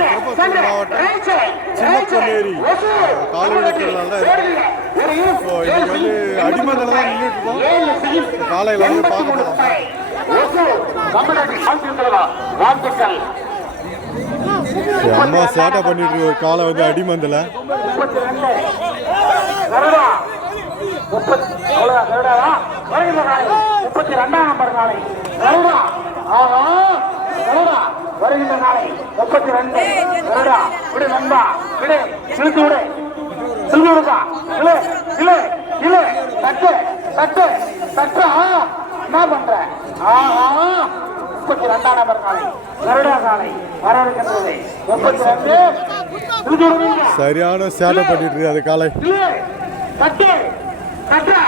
திருப்பத்தூர் மாவட்டம் சின்னப்பநேரி வந்து அடிமத்தில் தான் நின்றுட்டுருக்கோம் காலையில் வந்து பார்க்க போகிறோம் அம்மா சேட்டை பண்ணிட்டு இருக்க. காலை வந்து அடிமந்தல. முப்பத்தி ரெண்டாம் நம்பர் காலை கருடா வருகின்ற நாளை முப்பத்தி ரெண்டு கருடா விடு நண்பா விடு இழுத்து விடு விடுக்கா இழு இழு இழு தட்டு தட்டு தட்டு ஆ என்ன பண்ற ஆஹா முப்பத்தி ரெண்டாம் நம்பர் காலை கருடா காலை வர இருக்கின்றது முப்பத்தி ரெண்டு சரியான சேட்டை பண்ணிட்டு இருக்கு அது காலை இல்ல, தட்டு, தட்டா,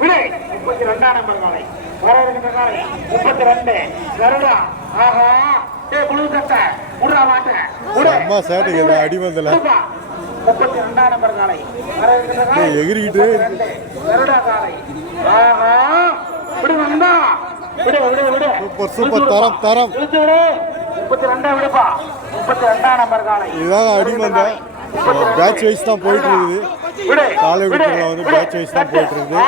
விடு. முப்பத்தி ரெண்டாம் நம்பர் காலை. வர இருக்கின்ற காலை. முப்பத்தி ரெண்டு. கருடா. ஆஹா ஏ புழு அம்மா சேட்டைக்கு அடி வந்தல. முப்பத்தி ரெண்டாம் தரம் தரம். முப்பத்தி ரெண்டா விடுப்பா. முப்பத்தி அடி வந்தா. பேட்ச் வைஸ் தான் போயிட்டு இருக்குது. காலை விட்டுறதுல வந்து பேட்ச் வைஸ் தான் போயிட்டு இருக்குது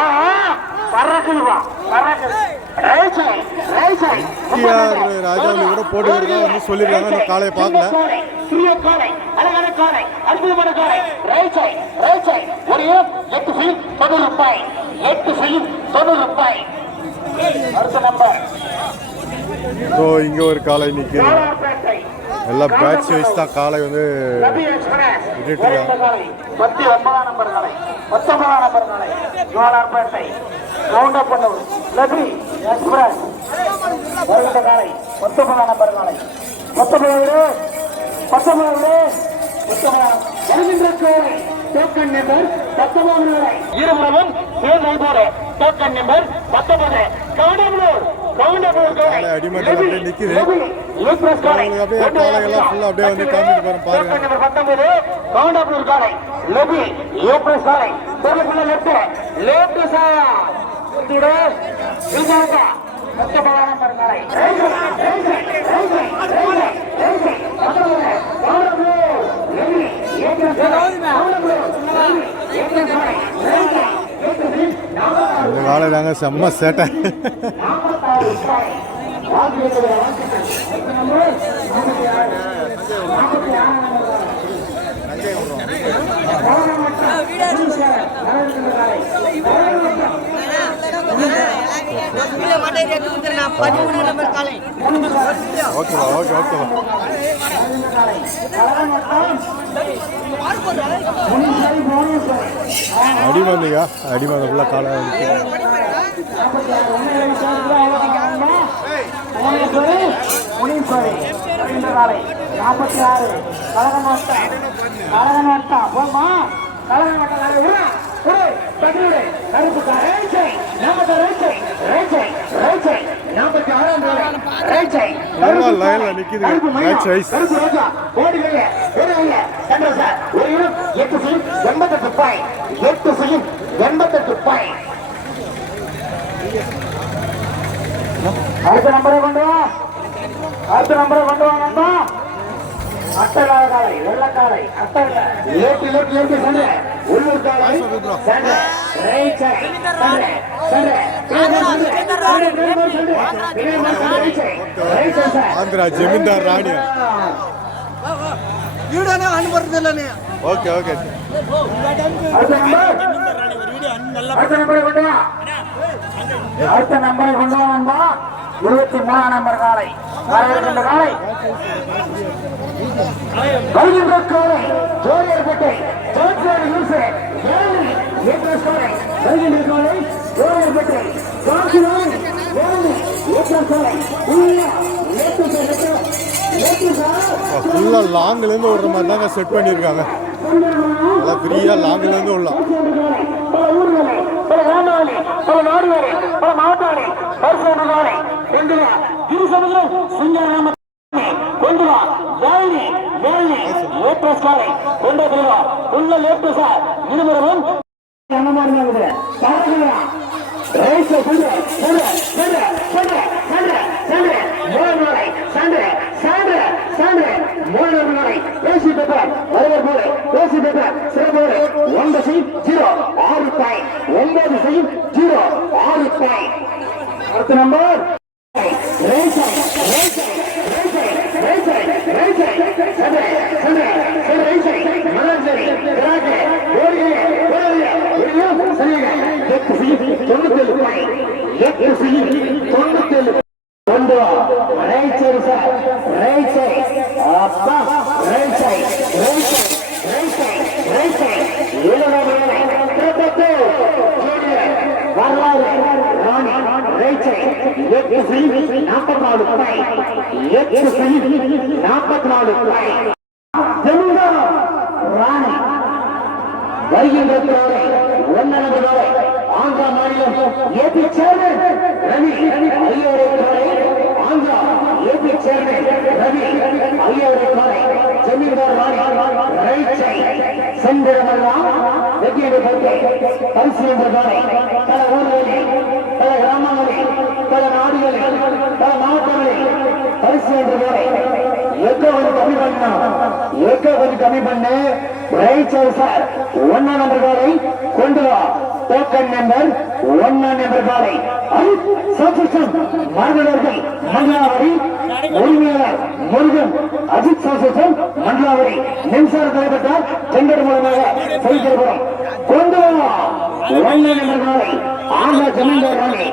எம்ஜிஆர் ராஜாவில் கூட போட்டுக்கிறதா வந்து சொல்லியிருக்காங்க அந்த காலையை பார்க்கல. ஸோ இங்கே ஒரு காலை நிக்கிறேன் எல்லாம் பேட்ச் வைஸ் தான் காலை வந்து ரவி விட்டுட்டு பத்து ஒன்பதாம் நம்பர் காலை பத்தொன்பதாம் நம்பர் காலை ஜோலார்பேட்டை கவுண்டப்பண்ணூர் லபி எக்ஸ்பிரஸ் வருகின்ற காலை பத்தொன்பதாம் நம்பர் காலை பத்தொன்பது பத்தொன்பது பத்தொன்பதாம் வருகின்ற காலை டோக்கன் நம்பர் பத்தொன்பது வரை இருபுறமும் சேர்ந்து போற டோக்கன் நம்பர் பத்தொன்பது. கவுண்டப்பண்ணூர் கவுண்டப்பண்ணூர் அடிமட்டம் அப்படியே நிக்குது. அப்படியே காலையெல்லாம் ஃபுல்லா அப்படியே வந்து காமிட்டு போறோம் பாருங்க. பத்தொன்பது. கவுண்டபூர் காலை. செம்ம சேட்டை. ஓகேவா ஓகே ஓகேவா அடிமந்த ஃபுல்லாக காலை புவனேஸ்வரி முனீஸ்வரி என்ற காலை நாற்பத்தி ஆறு. கழக நாட்டம் எட்டு சிலிம் எண்பத்தெட்டு பாய் எட்டு சிலிம் எண்பத்தெட்டு பாய் அடுத்த நம்பரை கொண்டு வா. அடுத்த நம்பரை கொண்டு வா நண்பா. அட்டை காலை வெள்ளக்காலை அட்டை இல்ல ஏட்டு ஏட்டு ஏட்டு சண்டை. உள்ளூர் காலை சண்டை ரைட் சைடு சண்டை சண்டை. ஆந்திரா ஜமீன்தார் ராணியா. வீடானா அனுப்புறது ஓகே ஓகே. அடுத்த நம்பர் கொண்டு வா. அடுத்த நம்பரை கொண்டு வா நண்பா. இருபத்தி மூணாம் நம்பர் காலை. காலை. வருகின்ற காலை. உள்ள செட் பண்ணியிருக்காங்க. ஃப்ரீயாக லாங்கிலேருந்து சொல்கிறேன் சிங்கராம கொண்டு வா. ஜாயினி ஜாயினி லேட்டஸ்ட் கொண்டு வா உள்ள லேட்டஸ்டா இருவரும் அனுமானம் ஆகுது பரவாயில்லை ரைஸ் சொல்ற சொல்ற சொல்ற சொல்ற சொல்ற சொல்ற மோனரை சண்டை சண்டை சண்டை மோனர் மோனரை பேசி பேப்பர் ஒருவர் போல பேசி பேப்பர் சிறப்போடு ஒன்பது நம்பர். நாற்பத்தி நாலு ராணி. வருகின்ற தோழை ஒன்னரது ஆந்திரா மாநிலம் ஏபி சேர்மன் ரவி ஐயோரை தோழை ஆந்திரா ஏபி சேர்மன் ரவி ஐயோரை ஜமீன்தார் ராணி செந்திரமெல்லாம் வெற்றியை பொறுத்து பரிசு என்ற பல ஊர்களில் பல கிராமங்களில் பல நாடுகளில் பல மாவட்டங்களில் பரிசு என்ற எங்க கொஞ்சம் கம்மி பண்ணா. எங்க கொஞ்சம் கம்மி பண்ணு. ரைட் சைடு சார் ஒன்னா நம்பர் காலை கொண்டு வா. டோக்கன் நம்பர் ஒன்னா நம்பர் காலை. சோசிஸ்டம் மருந்தவர்கள் மங்களாவரி உரிமையாளர் முருகன் அஜித் சோசிஸ்டம் மங்களாவரி. மின்சார தலைப்பட்டால் செங்கர் மூலமாக செலுத்தப்படும் கொண்டு வா. ஒன்னா நம்பர் காலை. ஆந்திர ஜமீன்தார் ராணி.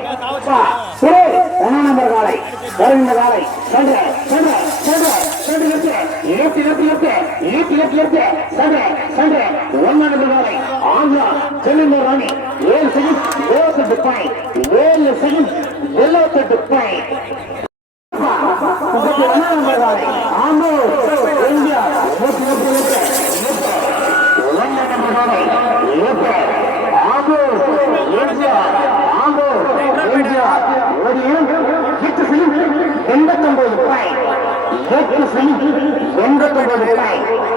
ஒன்னா நம்பர் காலை. வருகின்ற காலை. சென்ற சென்ற சென்ற. சென்று நிறுத்து. இருபத்தி இருபத்தி இருபத்தி இருபத்தி இருபத்தி இருபத்தி சென்ற சென்ற ஒன்னாவது காலை ஆந்திரா செல்லுங்க ராணி. ஏழு செகண்ட் எழுபத்தெட்டு பாயிண்ட் ஏழு செகண்ட் எழுபத்தெட்டு பாயிண்ட் முப்பத்தி இந்தியா நூற்றி இருபத்தி இருபத்தி ஒன்னாவது காலை இருபத்தி ஆம்பூர் இந்தியா ஆம்பூர் இந்தியா ஒரு எட்டு செய்யும் எண்பத்தொன்பது பாயிண்ட் எட்டு செய்யும் எண்பத்தொன்பது பாயிண்ட்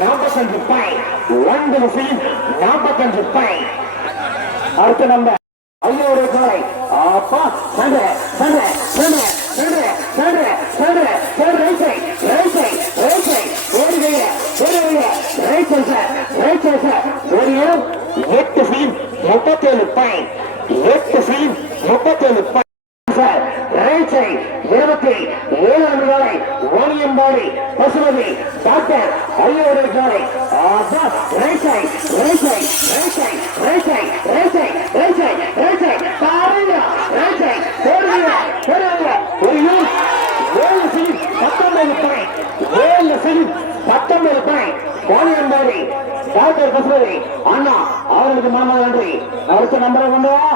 நாற்பத்தஞ்சு பாயிண்ட் ஒன்பது செய்யும் நாற்பத்தஞ்சு பாயிண்ட் அடுத்த நம்பர் ஐயோரு ரூபாய் அப்பா சண்டை சண்டை சண்டை சண்டை சண்டை சண்டை சண்டை right side sir right side sir ஓடிய எட்டு ஃபீம் முப்பத்தேழு பாயிண்ட் எட்டு ஃபீம் முப்பத்தேழு பாயிண்ட் சார் ரைட் சைட் இருபத்தி ஏழாவது காலை ஓனியம்பாடி பசுமதி டாக்டர் ஐயோரு காலை அப்பா right side right side ஓனியம்பாடி doctor basmati அண்ணா அவர்களுக்கு மாமா நன்றி அடுத்த நம்பரை கொண்டு வா